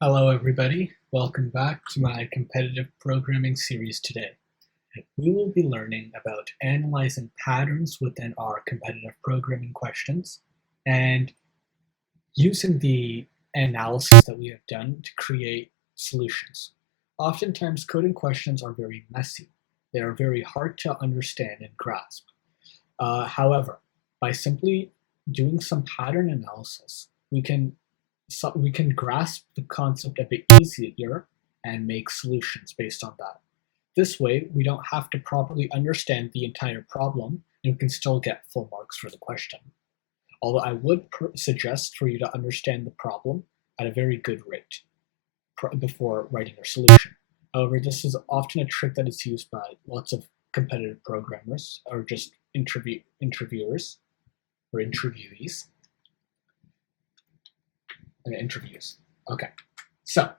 Hello, everybody. Welcome back to my competitive programming series today. We will be learning about analyzing patterns within our competitive programming questions and using the analysis that we have done to create solutions. Oftentimes, coding questions are very messy. They are very hard to understand and grasp. However, by simply doing some pattern analysis, we can grasp the concept a bit easier and make solutions based on that. This way, we don't have to properly understand the entire problem and we can still get full marks for the question. Although I would suggest for you to understand the problem at a very good rate before writing your solution. However, this is often a trick that is used by lots of competitive programmers or just interviewers or interviewees. Interviews. Okay, so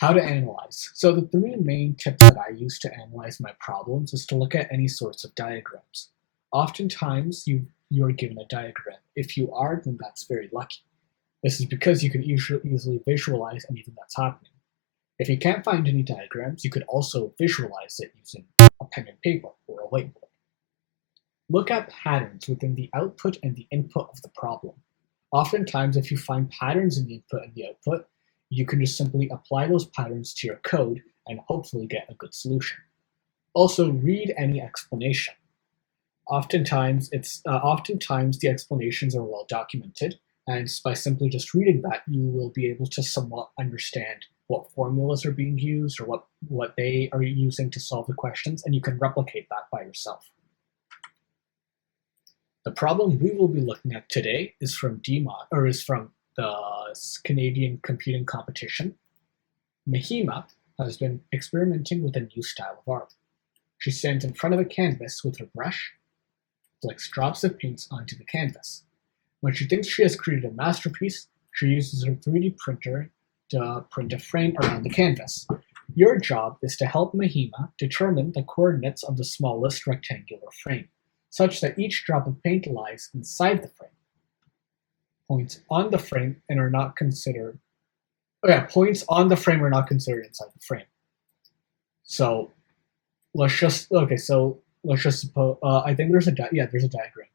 how to analyze. So the three main tips that I use to analyze my problems is to look at any sorts of diagrams. Oftentimes you are given a diagram. If you are, then that's very lucky. This is because you can easily visualize anything that's happening. If you can't find any diagrams, you could also visualize it using a pen and paper or a whiteboard. Look at patterns within the output and the input of the problem. Oftentimes, if you find patterns in the input and the output, you can just simply apply those patterns to your code and hopefully get a good solution. Also, read any explanation. Oftentimes the explanations are well documented, and by simply just reading that, you will be able to somewhat understand what formulas are being used or what they are using to solve the questions, and you can replicate that by yourself. The problem we will be looking at today is from the Canadian Computing Competition. Mahima has been experimenting with a new style of art. She stands in front of a canvas with her brush, flicks drops of paint onto the canvas. When she thinks she has created a masterpiece, she uses her 3D printer to print a frame around the canvas. Your job is to help Mahima determine the coordinates of the smallest rectangular frame, such that each drop of paint lies inside the frame. Points on the frame and are not considered. Points on the frame are not considered inside the frame. So let's just suppose. I think there's a diagram here.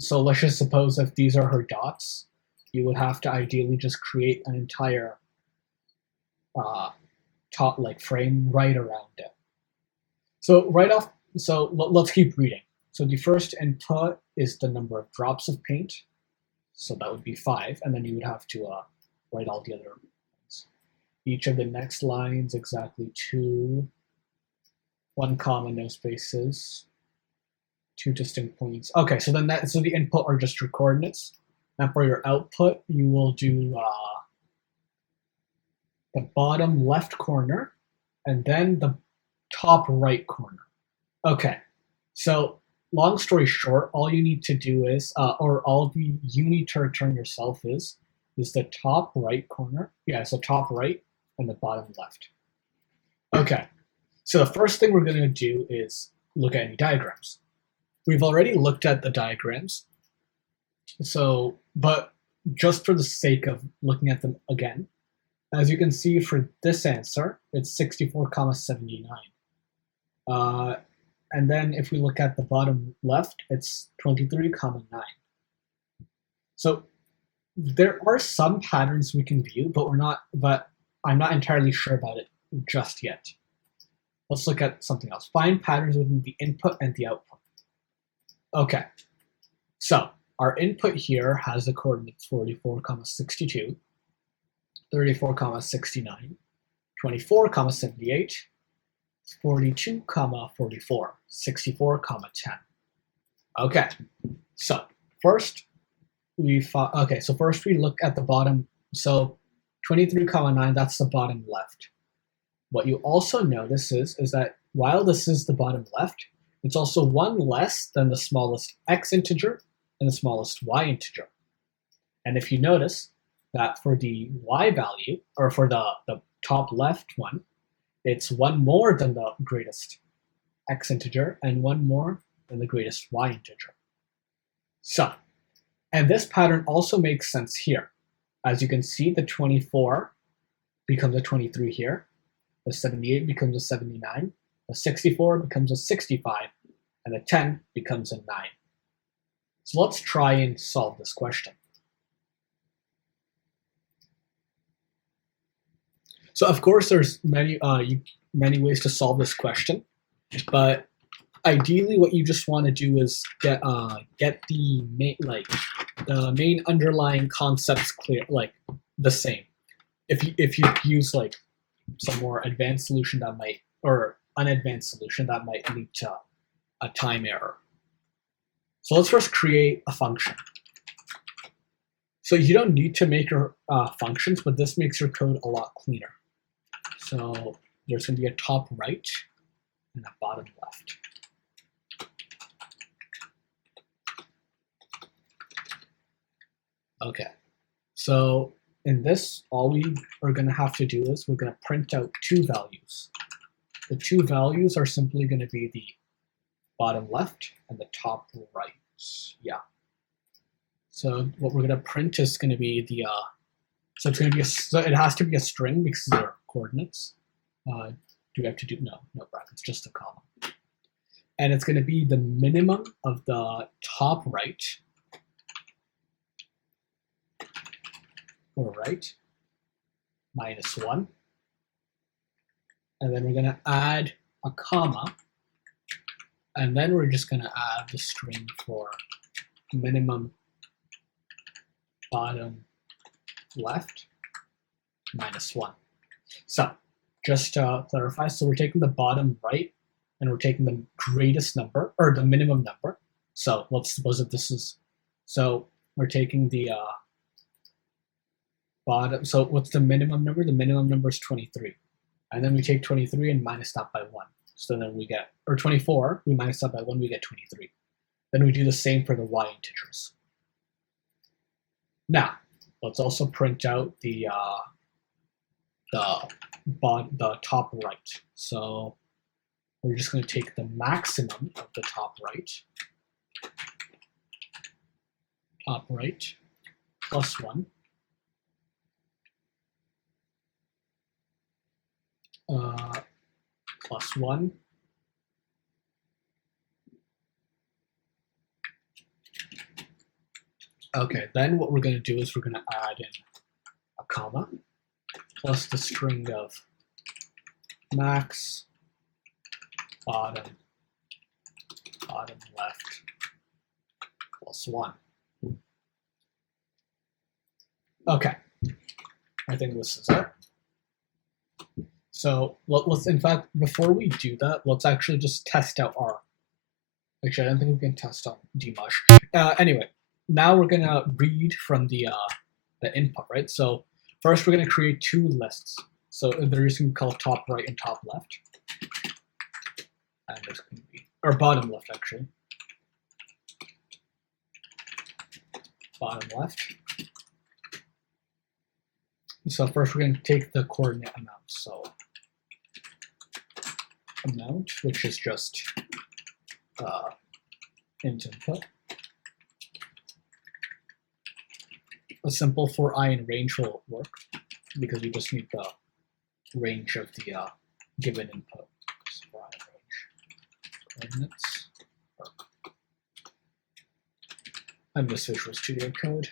So let's just suppose if these are her dots, you would have to ideally just create an entire top frame right around it. So let's keep reading. So the first input is the number of drops of paint. So that would be 5, and then you would have to write all the other ones. Each of the next lines exactly 2, 1 comma, no spaces, 2 distinct points. Okay, so the input are just your coordinates. Now for your output, you will do the bottom left corner and then the top right corner. Okay, so long story short, all you need to do is, or all you need to return yourself is the top right corner. Yeah, so top right and the bottom left. Okay, so the first thing we're going to do is look at any diagrams. We've already looked at the diagrams, but just for the sake of looking at them again, as you can see for this answer, it's 64, 79. And then if we look at the bottom left, it's 23, 9. So there are some patterns we can view, but I'm not entirely sure about it just yet. Let's look at something else. Find patterns within the input and the output. Okay, so our input here has the coordinates 44, 62, 34, 69, 24, 78, 42, 44, 64, 10. Okay, so first we look at the bottom. So 23, 9, that's the bottom left. What you also notice is that while this is the bottom left, it's also one less than the smallest x integer and the smallest y integer. And if you notice that for the y value, or for the top left one, it's one more than the greatest x integer and one more than the greatest y integer. So, and this pattern also makes sense here. As you can see, the 24 becomes a 23 here. The 78 becomes a 79. The 64 becomes a 65. And the 10 becomes a 9. So let's try and solve this question. So of course, there's many ways to solve this question, but ideally, what you just want to do is get the main underlying concepts clear, like the same. If you use like some more advanced solution that might, or unadvanced solution that might lead to a time error. So let's first create a function. So you don't need to make your functions, but this makes your code a lot cleaner. So there's going to be a top right and a bottom left. Okay, so in this, all we are going to have to do is we're going to print out two values. The two values are simply going to be the bottom left and the top right. Yeah. So what we're going to print is going to be the so it's going to be so it has to be a string because they're coordinates. Do we have to do no brackets, just a comma. And it's going to be the minimum of the top right or right minus 1. And then we're going to add a comma. And then we're just going to add the string for minimum bottom left minus 1. So just to clarify, so we're taking the bottom right and we're taking the greatest number, or the minimum number. So let's suppose that this is, so we're taking the bottom, so what's the minimum number? The minimum number is 23. And then we take 23 and minus that by 1. So then we get, or 24, we minus that by 1, we get 23. Then we do the same for the y integers. Now, let's also print out the top right. So we're just going to take the maximum of the top right plus 1, plus 1, okay, then what we're going to do is we're going to add in a comma plus the string of max bottom left plus 1. Okay, I think this is it. So let's, in fact, before we do that, let's actually just test out our, actually I don't think we can test on dmush. Anyway, now we're gonna read from the input, right? So first we're gonna create two lists. So they're just gonna be called top right and top left. And there's gonna be, or bottom left actually. Bottom left. So first we're gonna take the coordinate amount. So amount, which is just int input. A simple for I in range will work because we just need the range of the given input. So for I in range coordinates. I miss Visual Studio Code.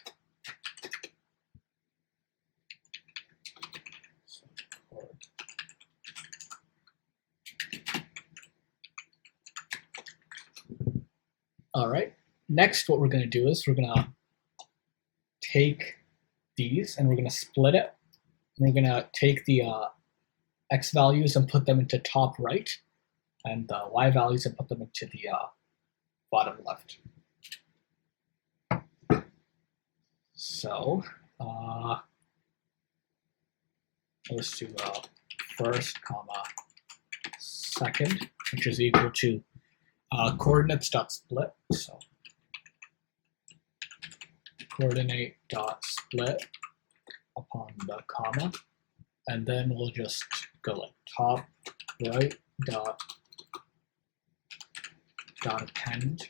All right, next what we're going to do is we're going to take these and we're going to split it. And we're going to take the x values and put them into top right, and the y values and put them into the bottom left. So let's do first comma second, which is equal to coordinates.split. So coordinate.split upon the comma, and then we'll just go like top right dot append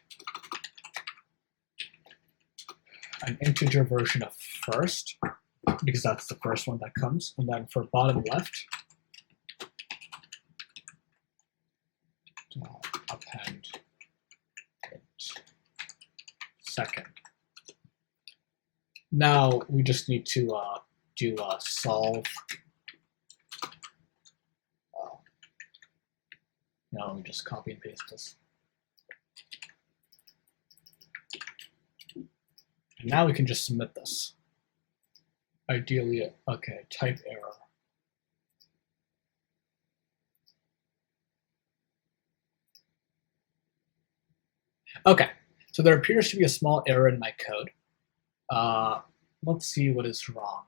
an integer version of first, because that's the first one that comes. And then for bottom left, append second. Now we just need to do solve. Now let me just copy and paste this. And now we can just submit this. Ideally, okay, type error. Okay, so there appears to be a small error in my code. Let's see what is wrong.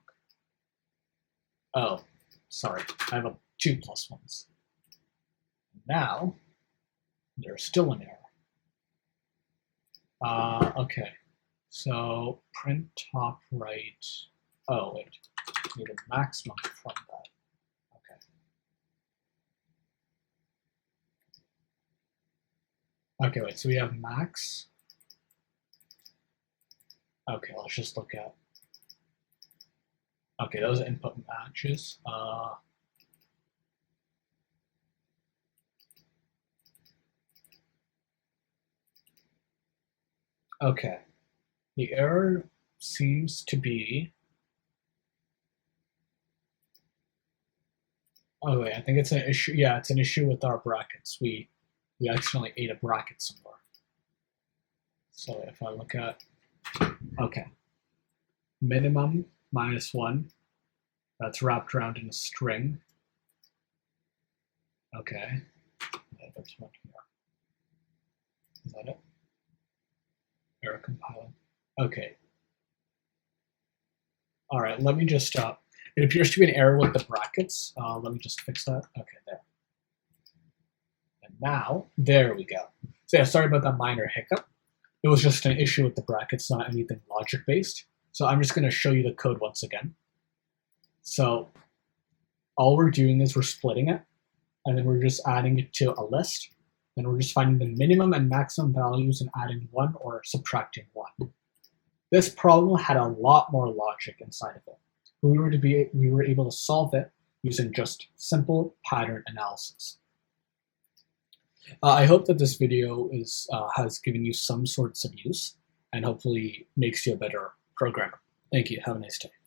Oh, sorry, I have 2 plus 1s. Now, there's still an error. Okay, so print top right. Oh, wait, need a maximum from that. Okay, wait, so we have max. Okay, let's just look at. Okay, those input matches. Okay, the error seems to be. Oh wait, I think it's an issue. Yeah, it's an issue with our brackets. We accidentally ate a bracket somewhere. So if I look at, okay, minimum -1, that's wrapped around in a string. Okay, there's one here. Is that it? Error compiling. Okay. All right, let me just, it appears to be an error with the brackets. Let me just fix that. Okay, there. And now, there we go. So yeah, sorry about that minor hiccup. It was just an issue with the brackets, not anything logic-based. So I'm just going to show you the code once again. So all we're doing is we're splitting it, and then we're just adding it to a list. And we're just finding the minimum and maximum values and adding 1 or subtracting 1. This problem had a lot more logic inside of it. We were able to solve it using just simple pattern analysis. I hope that this video has given you some sorts of use and hopefully makes you a better programmer. Thank you. Have a nice day.